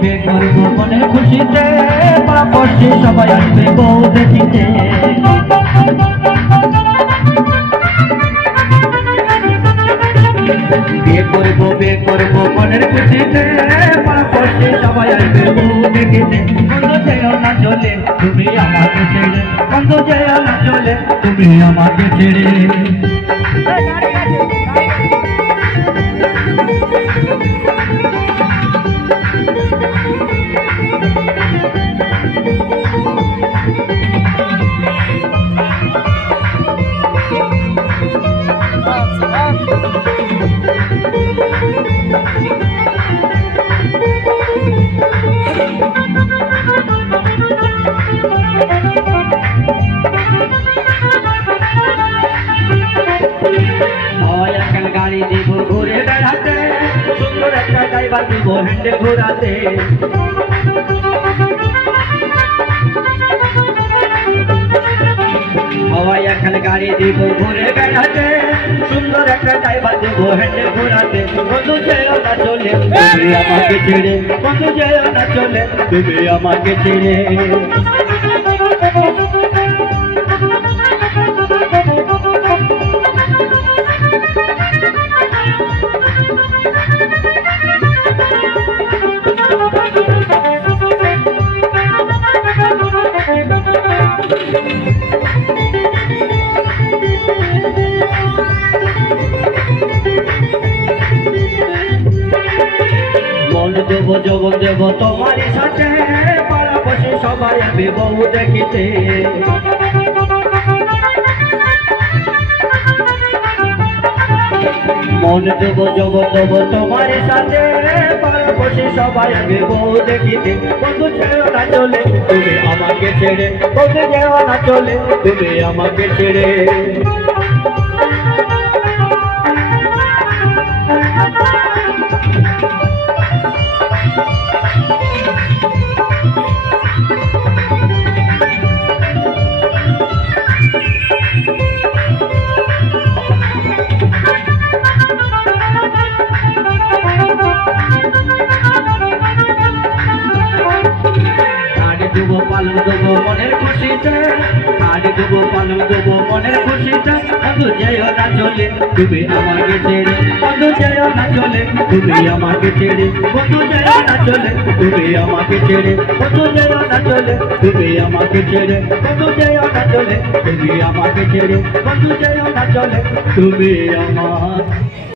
বিয়ে করবো মনের খুশিতে, পাড়াপড়শি সবাই আসবে বউ দেখিতে। বিয়ে করবো মনের খুশিতে, পাড়াপড়শি সবাই আসবে বউ দেখিতে। বন্ধু যেও না চলে তুমি আমাকে ছেড়ে, বন্ধু যেও না চলে তুমি আমাকে ছেড়ে। গাড়ি দিব ঘুরে বেড়াতে, সুন্দর একটা ড্রাইভার দিব হ্যান্ডেল ঘোরাতে। হওয়াই এখন গাড়ি দিব ঘুরে বেড়াতে, সুন্দর একটা ড্রাইভার দিব হ্যান্ডেল ঘোরাতে। বন্ধু যেও না চলে তুমি আমাকে ছেড়ে, বন্ধু যেও না চলে তুমি আমাকে ছেড়ে। মন দেব যৌবন দেব তোমারই সাথে, পাড়াপড়শি সবাই আসবে বউ দেখিতে। মন দেব যৌবন দেব তোমারই সাথে, পাড়াপড়শি সবাই আসবে বউ দেখিতে। বন্ধু যেও না চলে তুমি আমাকে ছেড়ে, বন্ধু যেও না চলে তুমি আমাকে ছেড়ে। দেবো পালন দেবো মনের খুশিতে, আজ দেবো পালন দেবো মনের খুশিতে। বন্ধু যেও না চলে তুমি আমাকে ছেড়ে, বন্ধু যেও না চলে তুমি আমাকে ছেড়ে, বন্ধু যেও না চলে তুমি আমাকে ছেড়ে, বন্ধু যেও না চলে তুমি আমাকে ছেড়ে, বন্ধু যেও না চলে তুমি আমাকে ছেড়ে, বন্ধু যেও না চলে তুমি আমার।